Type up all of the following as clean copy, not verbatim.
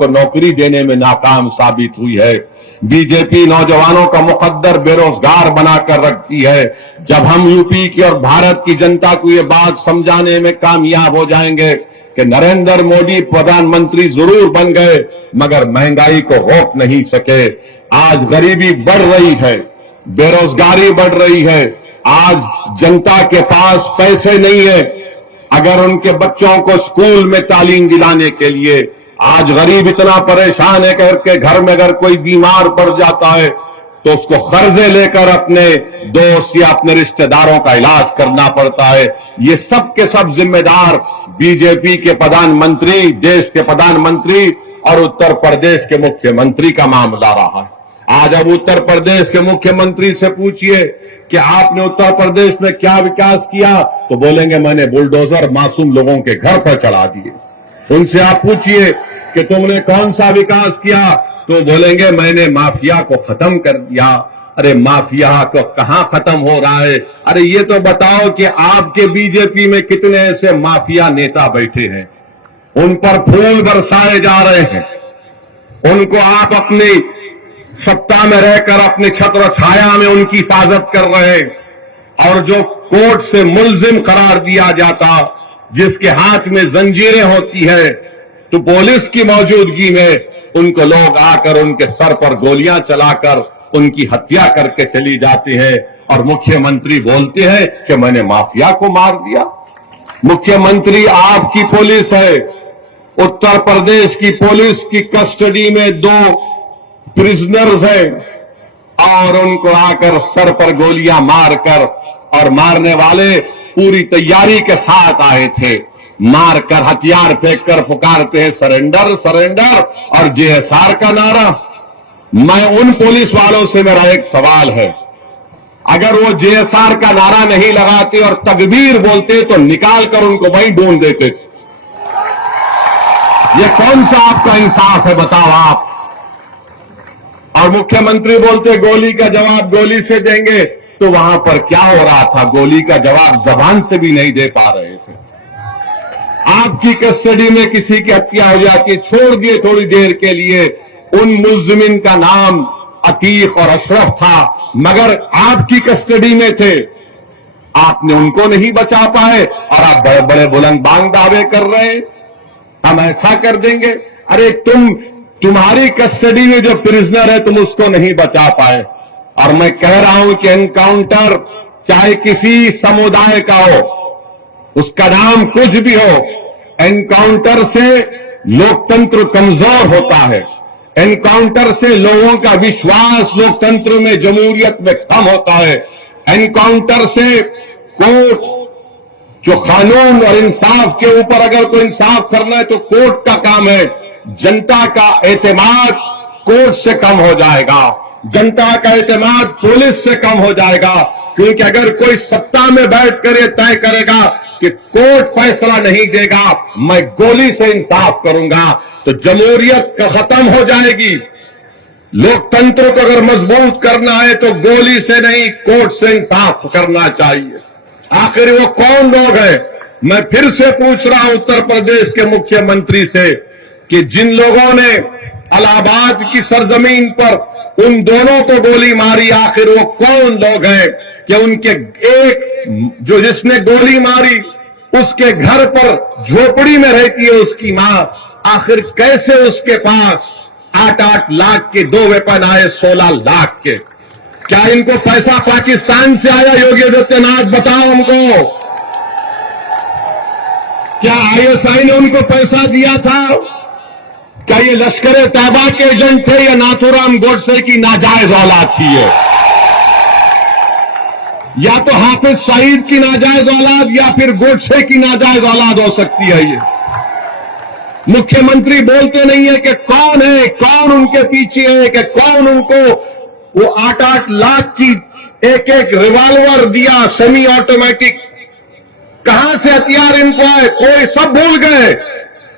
को नौकरी देने में नाकाम साबित हुई है। बीजेपी नौजवानों का मुकद्दर बेरोजगार बनाकर रखती है। जब हम यूपी की और भारत की जनता को ये बात समझाने में कामयाब हो जाएंगे कि नरेंद्र मोदी प्रधानमंत्री जरूर बन गए मगर महंगाई को रोक नहीं सके। आज गरीबी बढ़ रही है, बेरोजगारी बढ़ रही है, आज जनता के पास पैसे नहीं है अगर उनके बच्चों को स्कूल में तालीम दिलाने के लिए। आज गरीब इतना परेशान है कि घर में अगर कोई बीमार पड़ जाता है तो उसको कर्जे लेकर अपने दोस्त या अपने रिश्तेदारों का इलाज करना पड़ता है। ये सब के सब जिम्मेदार बीजेपी के प्रधानमंत्री, देश के प्रधानमंत्री और उत्तर प्रदेश के मुख्यमंत्री का मामला रहा है। आज अब उत्तर प्रदेश के मुख्यमंत्री से पूछिए कि आपने उत्तर प्रदेश में क्या विकास किया तो बोलेंगे मैंने बुलडोजर मासूम लोगों के घर पर चढ़ा दिए। उनसे आप पूछिए कि तुमने कौन सा विकास किया तो बोलेंगे मैंने माफिया को खत्म कर दिया। अरे माफिया को कहां खत्म हो रहा है? अरे ये तो बताओ कि आपके बीजेपी में कितने ऐसे माफिया नेता बैठे हैं, उन पर फूल बरसाए जा रहे हैं, उनको आप अपनी सत्ता में रहकर अपने छत्र छाया में उनकी हिफाजत कर रहे हैं। और जो कोर्ट से मुल्जिम करार दिया जाता, जिसके हाथ में जंजीरें होती है, तो पुलिस की मौजूदगी में उनको लोग आकर उनके सर पर गोलियां चलाकर उनकी हत्या करके चली जाती है और मुख्यमंत्री बोलते हैं कि मैंने माफिया को मार दिया। मुख्यमंत्री आपकी पुलिस है, उत्तर प्रदेश की पुलिस की कस्टडी में 2 प्रिजनर्स हैं और उनको आकर सर पर गोलियां मारकर, और मारने वाले पूरी तैयारी के साथ आए थे, मारकर हथियार फेंककर पुकारते हैं सरेंडर सरेंडर और जेएसआर का नारा। मैं उन पुलिस वालों से मेरा एक सवाल है, अगर वो जेएसआर का नारा नहीं लगाते और तकबीर बोलते तो निकाल कर उनको वहीं ढूंढ देते थे। ये कौन सा आपका इंसाफ है बताओ आप? और मुख्यमंत्री बोलते गोली का जवाब गोली से देंगे, तो वहां पर क्या हो रहा था? गोली का जवाब जबान से भी नहीं दे पा रहे थे। आपकी कस्टडी में किसी की हत्या हो जाती, छोड़ दिए थोड़ी देर के लिए, उन मुल्जिमिन का नाम अतीक और अशरफ था मगर आपकी कस्टडी में थे, आपने उनको नहीं बचा पाए और आप बड़े बड़े बुलंद बांग दावे कर रहे हैं हम ऐसा कर देंगे। अरे तुम्हारी कस्टडी में जो प्रिजनर है तुम उसको नहीं बचा पाए। और मैं कह रहा हूं कि एनकाउंटर चाहे किसी समुदाय का हो, उसका नाम कुछ भी हो, एनकाउंटर से लोकतंत्र कमजोर होता है, एनकाउंटर से लोगों का विश्वास लोकतंत्र में, जमहूरियत में कम होता है। एनकाउंटर से कोर्ट जो कानून और इंसाफ के ऊपर अगर कोई इंसाफ करना है तो कोर्ट का काम है। जनता का एतमाद कोर्ट से कम हो जाएगा, जनता का एतमाद पुलिस से कम हो जाएगा, क्योंकि अगर कोई सत्ता में बैठकर ये तय करेगा कि कोर्ट फैसला नहीं देगा, मैं गोली से इंसाफ करूंगा, तो जमहूरियत खत्म हो जाएगी। लोकतंत्र को अगर मजबूत करना है तो गोली से नहीं कोर्ट से इंसाफ करना चाहिए। आखिर वो कौन लोग हैं? मैं फिर से पूछ रहा हूं उत्तर प्रदेश के मुख्यमंत्री से कि जिन लोगों ने इलाहाबाद की सरजमीन पर उन दोनों को गोली मारी, आखिर वो कौन लोग हैं कि उनके एक जो जिसने गोली मारी उसके घर पर झोपड़ी में रहती है उसकी मां, आखिर कैसे उसके पास 8-8 लाख के 2 वेपन आए 16 लाख के? क्या इनको पैसा पाकिस्तान से आया? योगी आदित्यनाथ बताओ हमको, क्या आईएसआई ने उनको पैसा दिया था? क्या ये लश्कर तैयबा के एजेंट थे या नाथूराम गोडसे की नाजायज औलाद थी ये? या तो हाफिज सईद की नाजायज औलाद या फिर गोडसे की नाजायज औलाद हो सकती है ये। मुख्यमंत्री बोलते नहीं है कि कौन है, कौन उनके पीछे है, कि कौन उनको वो 8-8 लाख की एक रिवॉल्वर दिया सेमी ऑटोमेटिक, कहां से हथियार इनको आए? कोई सब भूल गए।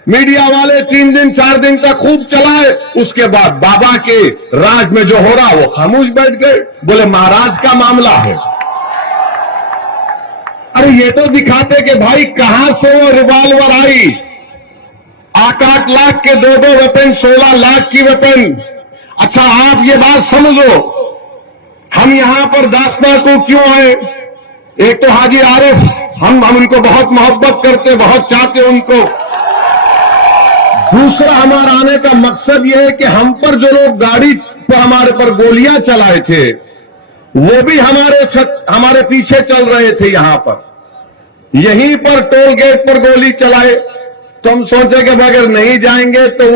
मीडिया वाले 3 दिन 4 दिन तक खूब चलाए, उसके बाद बाबा के राज में जो हो रहा वो खामोश बैठ गए, बोले महाराज का मामला है। अरे ये तो दिखाते कि भाई कहां से वो रिवॉल्वर आई, 8-8 लाख के 2-2 वेपन, 16 लाख की वेपन। अच्छा, आप ये बात समझो, हम यहां पर दासना को क्यों आए? एक तो हाजी आरिफ, हम उनको बहुत मोहब्बत करते, बहुत चाहते उनको। दूसरा, हमारा आने का मकसद यह है कि हम पर जो लोग गाड़ी पर हमारे पर गोलियां चलाए थे, वो भी हमारे पीछे चल रहे थे। यहां पर यहीं पर टोल गेट पर गोली चलाए, तो हम सोचे कि अगर नहीं जाएंगे तो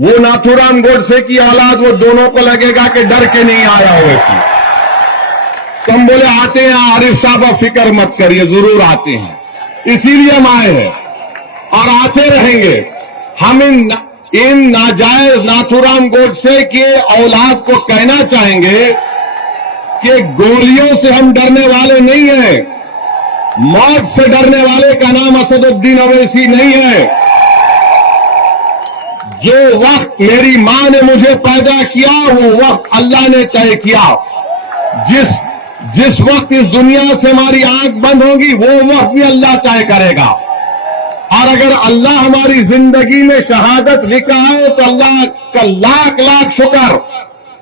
वो नाथूराम गोडसे की औलाद, वो दोनों को लगेगा कि डर के नहीं आया हो इसमें। तो हम बोले आते हैं आरिफ साहब, आप फिक्र मत करिए, जरूर आते हैं, इसीलिए हम आए हैं और आते रहेंगे। हम इन नाजायज नाथूराम गोडसे के औलाद को कहना चाहेंगे कि गोलियों से हम डरने वाले नहीं हैं। मौत से डरने वाले का नाम असदुद्दीन अवैसी नहीं है। जो वक्त मेरी मां ने मुझे पैदा किया, वो वक्त अल्लाह ने तय किया। जिस वक्त इस दुनिया से हमारी आंख बंद होगी, वो वक्त भी अल्लाह तय करेगा। और अगर अल्लाह हमारी जिंदगी में शहादत लिखा है, तो अल्लाह का लाख लाख शुक्र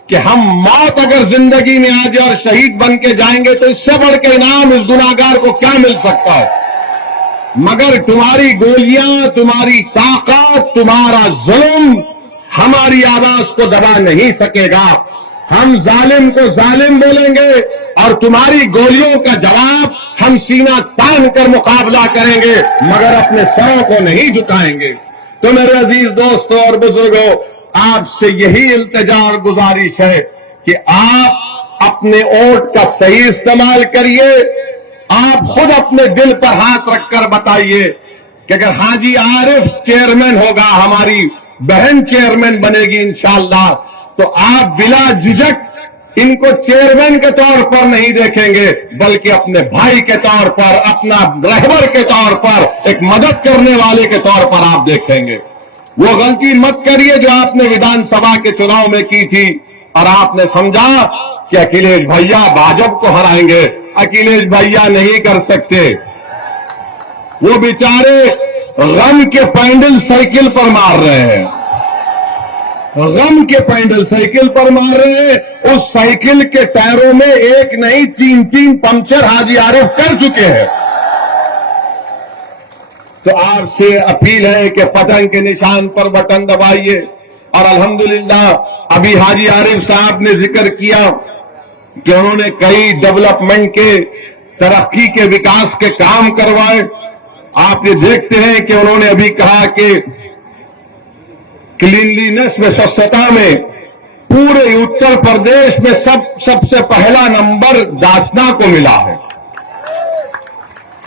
कि हम मौत अगर जिंदगी में आ जाए और शहीद बन के जाएंगे, तो इससे बढ़कर इनाम इस गुनाहगार को क्या मिल सकता है? मगर तुम्हारी गोलियां, तुम्हारी ताकत, तुम्हारा जुल्म हमारी आवाज को दबा नहीं सकेगा। हम जालिम को जालिम बोलेंगे और तुम्हारी गोलियों का जवाब हम सीना तान कर मुकाबला करेंगे, मगर अपने सरों को नहीं झुकाएंगे। तो मेरे अजीज दोस्तों और बुजुर्गों, आपसे यही इल्तिजा और गुजारिश है कि आप अपने वोट का सही इस्तेमाल करिए। आप खुद अपने दिल पर हाथ रखकर बताइए कि अगर हाजी आरिफ चेयरमैन होगा, हमारी बहन चेयरमैन बनेगी इंशाअल्लाह, तो आप बिला झिझक इनको चेयरमैन के तौर पर नहीं देखेंगे, बल्कि अपने भाई के तौर पर, अपना रहबर के तौर पर, एक मदद करने वाले के तौर पर आप देखेंगे। वो गलती मत करिए जो आपने विधानसभा के चुनाव में की थी और आपने समझा कि अखिलेश भैया भाजपा को हराएंगे। अखिलेश भैया नहीं कर सकते। वो बेचारे गम के पैंडल साइकिल पर मार रहे हैं, गम के पैंडल साइकिल पर मार रहे हैं। उस साइकिल के टायरों में एक नहीं 3-3 पंक्चर हाजी आरिफ कर चुके हैं। तो आपसे अपील है कि पतंग के निशान पर बटन दबाइए। और अल्हम्दुलिल्लाह अभी हाजी आरिफ साहब ने जिक्र किया कि उन्होंने कई डेवलपमेंट के, तरक्की के, विकास के काम करवाए। आप ये देखते हैं कि उन्होंने अभी कहा कि क्लीनलीनेस में, स्वच्छता में पूरे उत्तर प्रदेश में सबसे पहला नंबर दासना को मिला है।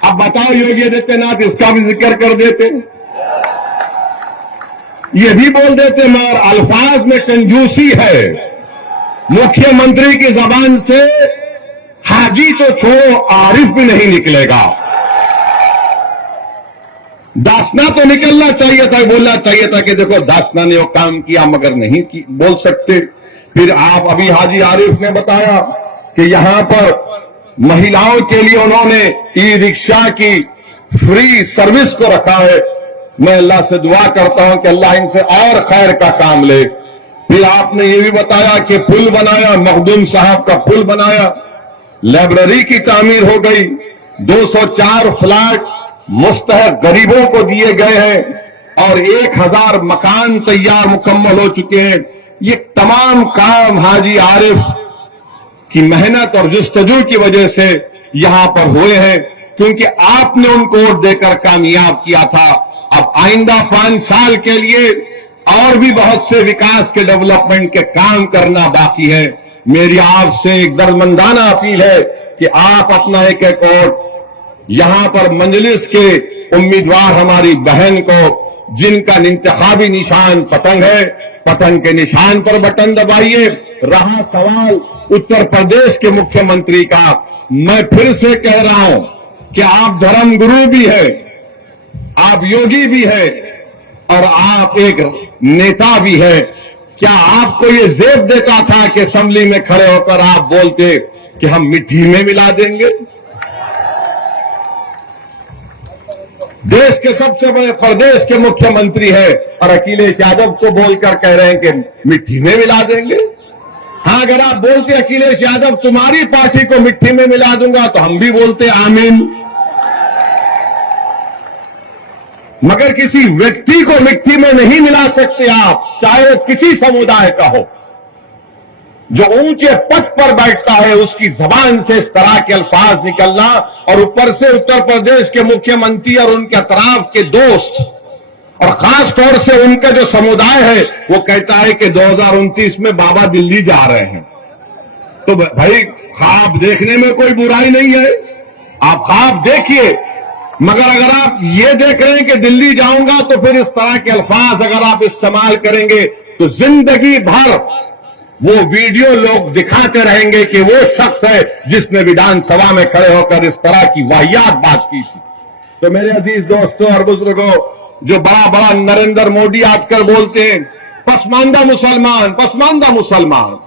अब बताओ योगी आदित्यनाथ इसका भी जिक्र कर देते, ये भी बोल देते, मगर अल्फाज में कंजूसी है। मुख्यमंत्री की जबान से हाजी तो छोड़ो, आरिफ भी नहीं निकलेगा। दासना तो निकलना चाहिए था, बोलना चाहिए था कि देखो दासना ने वो काम किया, मगर नहीं बोल सकते। फिर आप अभी हाजी आरिफ ने बताया कि यहां पर महिलाओं के लिए उन्होंने ई रिक्शा की फ्री सर्विस को रखा है। मैं अल्लाह से दुआ करता हूं कि अल्लाह इनसे और खैर का काम ले। फिर आपने ये भी बताया कि पुल बनाया, मखदूम साहब का पुल बनाया, लाइब्रेरी की तामीर हो गई, 204 फ्लैट मुस्तहक गरीबों को दिए गए हैं और 1000 मकान तैयार मुकम्मल हो चुके हैं। ये तमाम काम हाजी आरिफ की मेहनत और जुस्तजू की वजह से यहां पर हुए हैं, क्योंकि आपने उनको वोट देकर कामयाब किया था। अब आइंदा 5 साल के लिए और भी बहुत से विकास के, डेवलपमेंट के काम करना बाकी है। मेरी आपसे एक दरमंदाना अपील है कि आप अपना एक एक वोट यहां पर मंजलिस के उम्मीदवार हमारी बहन को, जिनका इंतखाबी निशान पतंग है, पतंग के निशान पर बटन दबाइए। रहा सवाल उत्तर प्रदेश के मुख्यमंत्री का, मैं फिर से कह रहा हूं कि आप धर्मगुरु भी है, आप योगी भी है और आप एक नेता भी है। क्या आपको ये जेब देता था कि असेंबली में खड़े होकर आप बोलते कि हम मिट्टी में मिला देंगे? देश के सबसे बड़े प्रदेश के मुख्यमंत्री है और अखिलेश यादव को बोलकर कह रहे हैं कि मिट्टी में मिला देंगे। हाँ, अगर आप बोलते अखिलेश यादव तुम्हारी पार्टी को मिट्टी में मिला दूंगा तो हम भी बोलते आमीन। मगर किसी व्यक्ति को मिट्टी में नहीं मिला सकते आप, चाहे वो किसी समुदाय का हो। जो ऊंचे पद पर बैठता है उसकी जबान से इस तरह के अल्फाज निकलना, और ऊपर से उत्तर प्रदेश के मुख्यमंत्री और उनके अतराफ के दोस्त और खास तौर से उनका जो समुदाय है वो कहता है कि 2029 में बाबा दिल्ली जा रहे हैं। तो भाई, ख्वाब देखने में कोई बुराई नहीं है, आप ख्वाब देखिए, मगर अगर आप ये देख रहे हैं कि दिल्ली जाऊंगा तो फिर इस तरह के अल्फाज अगर आप इस्तेमाल करेंगे तो जिंदगी भर वो वीडियो लोग दिखाते रहेंगे कि वो शख्स है जिसने विधानसभा में खड़े होकर इस तरह की वाहियात बात की थी। तो मेरे अजीज दोस्तों और बुजुर्गों, जो बड़ा बड़ा नरेंद्र मोदी आजकल बोलते हैं पसमानदा मुसलमान, पसमानदा मुसलमान,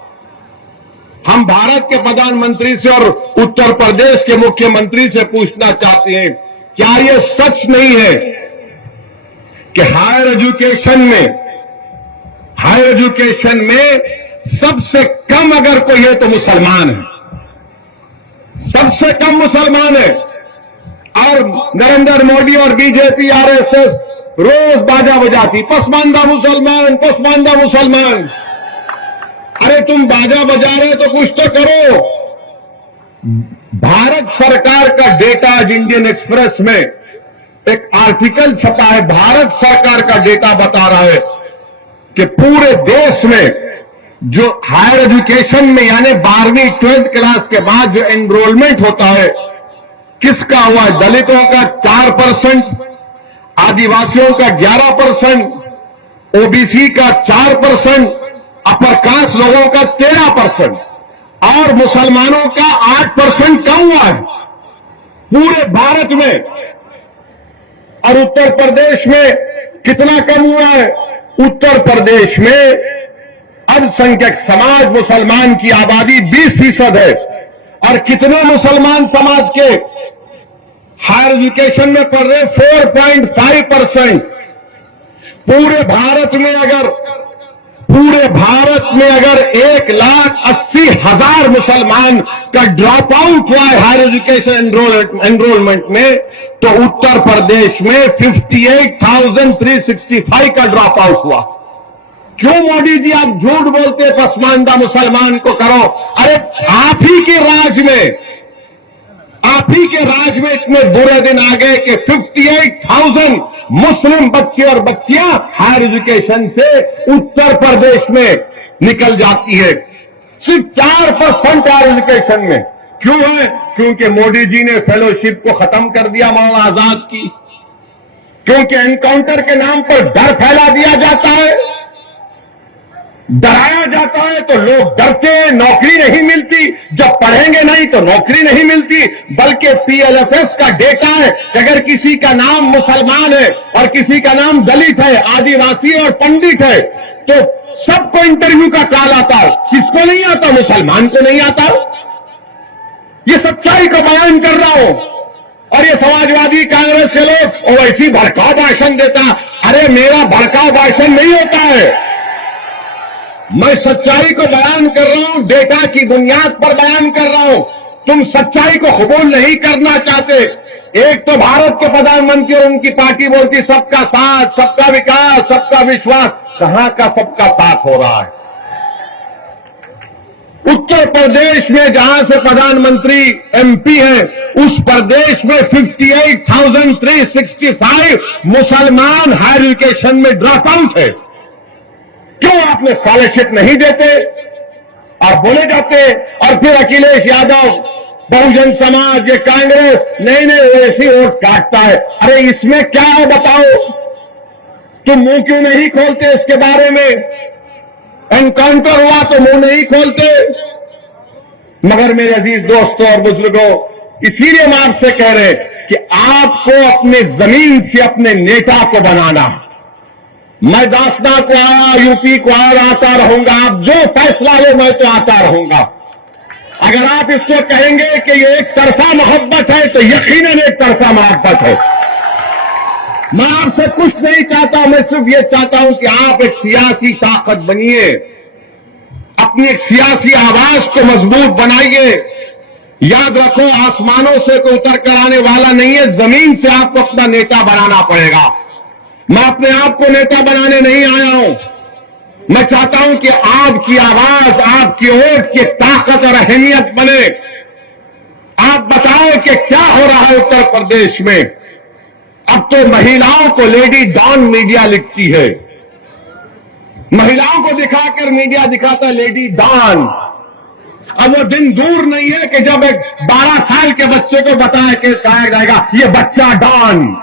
हम भारत के प्रधानमंत्री से और उत्तर प्रदेश के मुख्यमंत्री से पूछना चाहते हैं, क्या यह सच नहीं है कि हायर एजुकेशन में सबसे कम अगर कोई है तो मुसलमान है, सबसे कम मुसलमान है। और नरेंद्र मोदी और बीजेपी आरएसएस रोज बाजा बजाती पसमानदा मुसलमान, पसमानदा मुसलमान। अरे तुम बाजा बजा रहे तो कुछ तो करो। भारत सरकार का डेटा, आज इंडियन एक्सप्रेस में एक आर्टिकल छपा है, भारत सरकार का डेटा बता रहा है कि पूरे देश में जो हायर एजुकेशन में यानी 12वीं 12th क्लास के बाद जो एनरोलमेंट होता है, किसका हुआ है? दलितों का 4%, आदिवासियों का 11%, ओबीसी का 4%, अपर कास्ट लोगों का 13% और मुसलमानों का 8% कम हुआ है पूरे भारत में। और उत्तर प्रदेश में कितना कम हुआ है? उत्तर प्रदेश में अल्पसंख्यक समाज मुसलमान की आबादी 20% है और कितने मुसलमान समाज के हायर एजुकेशन में पढ़ रहे? 4.5%। पूरे भारत में अगर 1,80,000 मुसलमान का ड्रॉप आउट हुआ है हायर एजुकेशन एनरोलमेंट में, तो उत्तर प्रदेश में 58,365 का ड्रॉप आउट हुआ। क्यों मोदी जी आप झूठ बोलते पसमानदा मुसलमान को करो? अरे आप ही के राज में इतने बुरे दिन आ गए कि 58,000 मुस्लिम बच्चे और बच्चियां हायर एजुकेशन से उत्तर प्रदेश में निकल जाती है। सिर्फ 4% हायर एजुकेशन में। क्यों है? क्योंकि मोदी जी ने फेलोशिप को खत्म कर दिया मौलाना आजाद की, क्योंकि एनकाउंटर के नाम पर डर फैला दिया जाता है, डराया जाता है तो लोग डरते हैं, नौकरी नहीं मिलती, जब पढ़ेंगे नहीं तो नौकरी नहीं मिलती। बल्कि पीएलएफएस का डेटा है कि अगर किसी का नाम मुसलमान है और किसी का नाम दलित है, आदिवासी और पंडित है, तो सबको इंटरव्यू का कॉल आता है। किसको नहीं आता? मुसलमान को नहीं आता। ये सच्चाई का बयान कर रहा हूं। और ये समाजवादी कांग्रेस के लोग और ऐसी भड़काऊ भाषण देता। अरे मेरा भड़काऊ भाषण नहीं होता है, मैं सच्चाई को बयान कर रहा हूं, डेटा की बुनियाद पर बयान कर रहा हूं। तुम सच्चाई को कबूल नहीं करना चाहते। एक तो भारत के प्रधानमंत्री और उनकी पार्टी बोलती सबका साथ, सबका विकास, सबका विश्वास। कहां का सबका साथ हो रहा है? उत्तर प्रदेश में जहां से प्रधानमंत्री एमपी हैं, उस प्रदेश में 58,365 मुसलमान हायर एजुकेशन में ड्रॉप आउट है। क्यों आपने स्कॉलरशिप नहीं देते और बोले जाते? और फिर अखिलेश यादव, बहुजन समाज, ये कांग्रेस नहीं वो ऐसी वोट काटता है। अरे इसमें क्या है बताओ? तुम मुंह क्यों नहीं खोलते इसके बारे में? एनकाउंटर हुआ तो मुंह नहीं खोलते। मगर मेरे अजीज दोस्तों और बुजुर्गों, इसीलिए हम आपसे कह रहे हैं कि आपको अपने जमीन से अपने नेता को बनाना। मैं दासना को आया, यूपी को आया, आता रहूंगा। आप जो फैसला लो मैं तो आता रहूंगा। अगर आप इसको कहेंगे कि ये एक तरफा मोहब्बत है तो यकीनन एक तरफा मोहब्बत है। मैं आपसे कुछ नहीं चाहता, मैं सिर्फ ये चाहता हूं कि आप एक सियासी ताकत बनिए, अपनी एक सियासी आवाज को मजबूत बनाइए। याद रखो, आसमानों से कोई उतर कर आने वाला नहीं है, जमीन से आपको अपना नेता बनाना पड़ेगा। मैं अपने आप को नेता बनाने नहीं आया हूं। मैं चाहता हूं कि आपकी आवाज, आपकी वोट की ताकत और अहमियत बने। आप बताओ कि क्या हो रहा है उत्तर प्रदेश में। अब तो महिलाओं को लेडी डॉन मीडिया लिखती है, महिलाओं को दिखाकर मीडिया दिखाता है लेडी डॉन। अब वो दिन दूर नहीं है कि जब एक 12 साल के बच्चे को बताया कि कहा जाएगा ये बच्चा डॉन,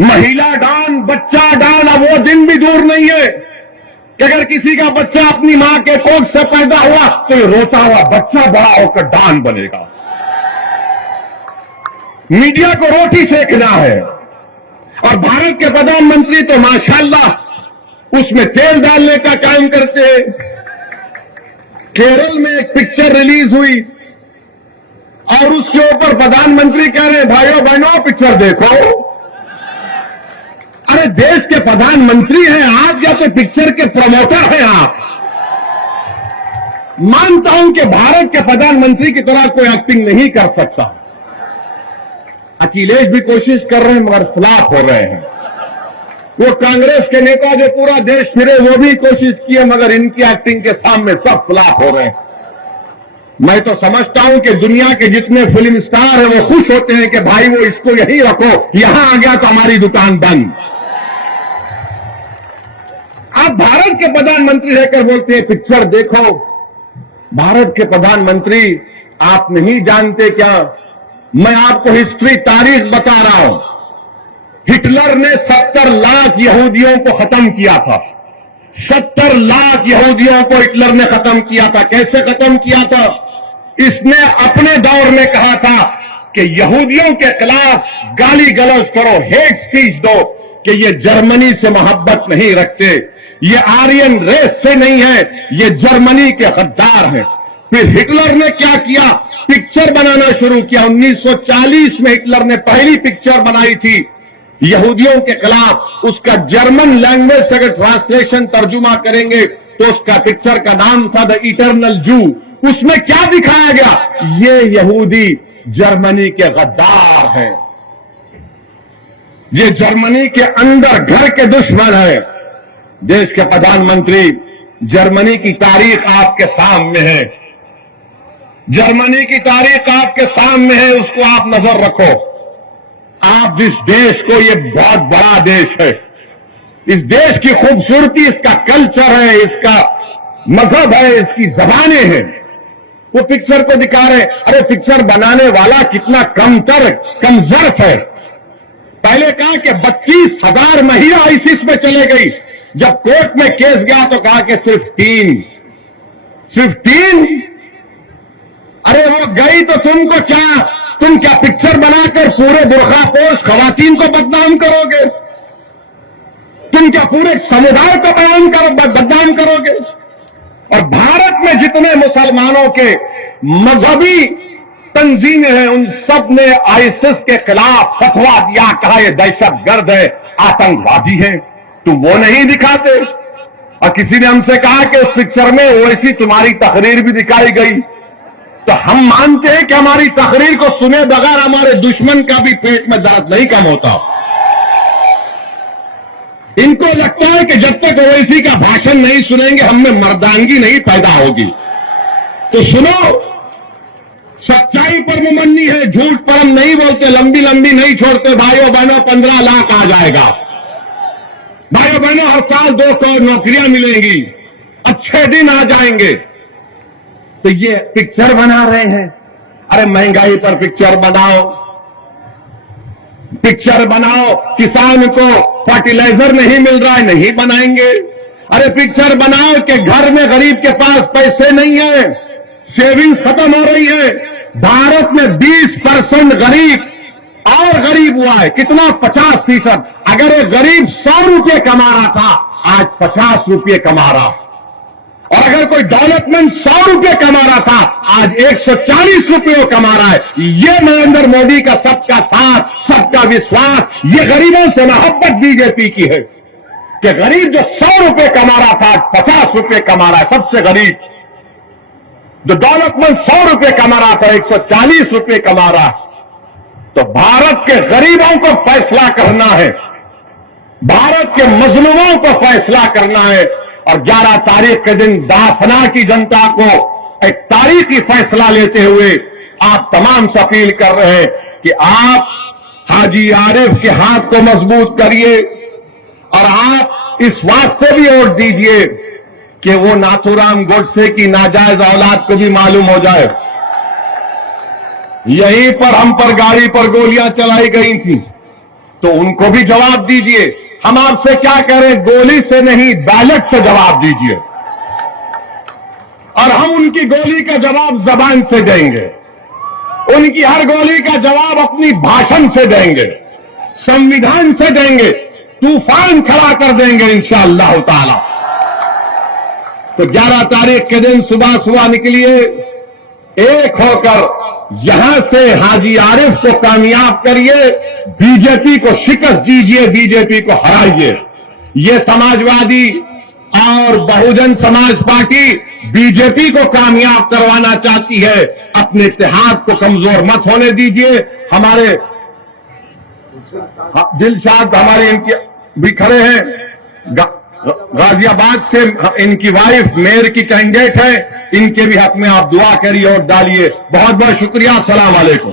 महिला डॉन, बच्चा डॉन। अब वो दिन भी दूर नहीं है कि अगर किसी का बच्चा अपनी मां के कोख से पैदा हुआ तो ये रोता हुआ बच्चा बड़ा होकर डॉन बनेगा। मीडिया को रोटी सेकना है। और भारत के प्रधानमंत्री तो माशाल्लाह उसमें तेल डालने का काम करते हैं। केरल में एक पिक्चर रिलीज हुई और उसके ऊपर प्रधानमंत्री कह रहे हैं भाइयों बहनों पिक्चर देखो। अरे देश के प्रधानमंत्री हैं आप या तो पिक्चर के प्रमोटर हैं आप। मानता हूं कि भारत के प्रधानमंत्री की तरह कोई एक्टिंग नहीं कर सकता। अखिलेश भी कोशिश कर रहे हैं मगर फ्लॉप हो रहे हैं। वो कांग्रेस के नेता जो पूरा देश फिरे वो भी कोशिश किए मगर इनकी एक्टिंग के सामने सब फ्लॉप हो रहे हैं। मैं तो समझता हूं कि दुनिया के जितने फिल्म स्टार हैं वो खुश होते हैं कि भाई वो इसको यहीं रखो, यहां आ गया तो हमारी दुकान बंद। आप भारत के प्रधानमंत्री रहकर बोलते हैं पिक्चर देखो। भारत के प्रधानमंत्री आप नहीं जानते क्या? मैं आपको हिस्ट्री तारीख बता रहा हूं। हिटलर ने 70 लाख यहूदियों को खत्म किया था। 70 लाख यहूदियों को हिटलर ने खत्म किया था। कैसे खत्म किया था? इसने अपने दौर में कहा था कि यहूदियों के खिलाफ गाली गलौज करो, हेट स्पीच दो कि ये जर्मनी से मोहब्बत नहीं रखते, ये आर्यन रेस से नहीं है, ये जर्मनी के गद्दार हैं। फिर हिटलर ने क्या किया? पिक्चर बनाना शुरू किया। 1940 में हिटलर ने पहली पिक्चर बनाई थी यहूदियों के खिलाफ। उसका जर्मन लैंग्वेज से अगर ट्रांसलेशन तर्जुमा करेंगे तो उसका पिक्चर का नाम था द इटर्नल जू। उसमें क्या दिखाया गया? ये यहूदी जर्मनी के गद्दार हैं, ये जर्मनी के अंदर घर के दुश्मन है। देश के प्रधानमंत्री, जर्मनी की तारीख आपके सामने है, जर्मनी की तारीख आपके सामने है, उसको आप नजर रखो। आप जिस देश को, ये बहुत बड़ा देश है, इस देश की खूबसूरती, इसका कल्चर है, इसका मजहब है, इसकी जबानें हैं, वो पिक्चर को दिखा रहे। अरे पिक्चर बनाने वाला कितना कमजोर है। पहले कहा कि 32,000 महिला आईसीस में चले गई, जब कोर्ट में केस गया तो कहा कि सिर्फ 3। अरे वो गई तो तुमको क्या, तुम क्या पिक्चर बनाकर पूरे बुरखापोश खवातीन को बदनाम करोगे? तुम क्या पूरे समुदाय को बदनाम करोगे? और भारत में जितने मुसलमानों के मजहबी तंजीमें हैं उन सब ने आईएसआईएस के खिलाफ फतवा दिया, कहा यह दहशतगर्द है, आतंकवादी है। तुम वो नहीं दिखाते। और किसी ने हमसे कहा कि उस पिक्चर में वैसी तुम्हारी तकरीर भी दिखाई गई। तो हम मानते हैं कि हमारी तकरीर को सुने बगैर हमारे दुश्मन का भी पेट में दर्द नहीं कम होता। इनको लगता है कि जब तक ओवैसी का भाषण नहीं सुनेंगे हम में मर्दानगी नहीं पैदा होगी। तो सुनो, सच्चाई पर मुमन्नी है, झूठ पर हम नहीं बोलते, लंबी लंबी नहीं छोड़ते। भाइयों बहनों 15 लाख आ जाएगा। भाइयों बहनों हर साल 2 करोड़ नौकरियां मिलेंगी, अच्छे दिन आ जाएंगे। तो ये पिक्चर बना रहे हैं। अरे महंगाई पर पिक्चर बनाओ, पिक्चर बनाओ। किसान को फर्टिलाइजर नहीं मिल रहा है, नहीं बनाएंगे। अरे पिक्चर बनाओ कि घर में गरीब के पास पैसे नहीं है, सेविंग्स खत्म हो रही है। भारत में 20% गरीब और गरीब हुआ है। कितना? 50%। अगर एक गरीब 100 रुपये कमा रहा था, आज 50 रुपये कमा रहा। और अगर कोई दौलतमंद 100 रुपए कमा रहा था, आज 140 रुपये कमा रहा है। ये नरेंद्र मोदी का सबका साथ, सबका विश्वास, ये गरीबों से मोहब्बत बीजेपी की है कि गरीब जो 100 रुपए कमा रहा था, आज 50 रुपए कमा रहा है। सबसे गरीब जो दौलतमंद 100 रुपए कमा रहा था, 140 रुपए कमा रहा है। तो भारत के गरीबों को फैसला करना है, भारत के मजलूमों को फैसला करना है। और 11 तारीख के दिन दाफना की जनता को एक तारीखी फैसला लेते हुए आप तमाम से अपील कर रहे हैं कि आप हाजी आरिफ के हाथ को मजबूत करिए और आप इस वास्ते भी वोट दीजिए कि वो नाथूराम गोडसे की नाजायज औलाद को भी मालूम हो जाए। यहीं पर हम पर गाड़ी पर गोलियां चलाई गई थी, तो उनको भी जवाब दीजिए। हम आपसे क्या करें, गोली से नहीं, बैलेट से जवाब दीजिए। और हम उनकी गोली का जवाब जबान से देंगे, उनकी हर गोली का जवाब अपनी भाषण से देंगे, संविधान से देंगे, तूफान खड़ा कर देंगे इंशाअल्लाह ताला। तो 11 तारीख के दिन सुबह सुबह निकलिए, एक होकर यहां से हाजी आरिफ को कामयाब करिए, बीजेपी को शिकस्त दीजिए, बीजेपी को हराइए। ये समाजवादी और बहुजन समाज पार्टी बीजेपी को कामयाब करवाना चाहती है, अपने इत्तेहाद को कमजोर मत होने दीजिए। हमारे दिलशाद हमारे इनके भी खड़े हैं, गाजियाबाद से इनकी वाइफ मेयर की कैंडिडेट है, इनके भी हक में आप दुआ करिए और डालिए। बहुत बहुत शुक्रिया। अस्सलाम वालेकुम।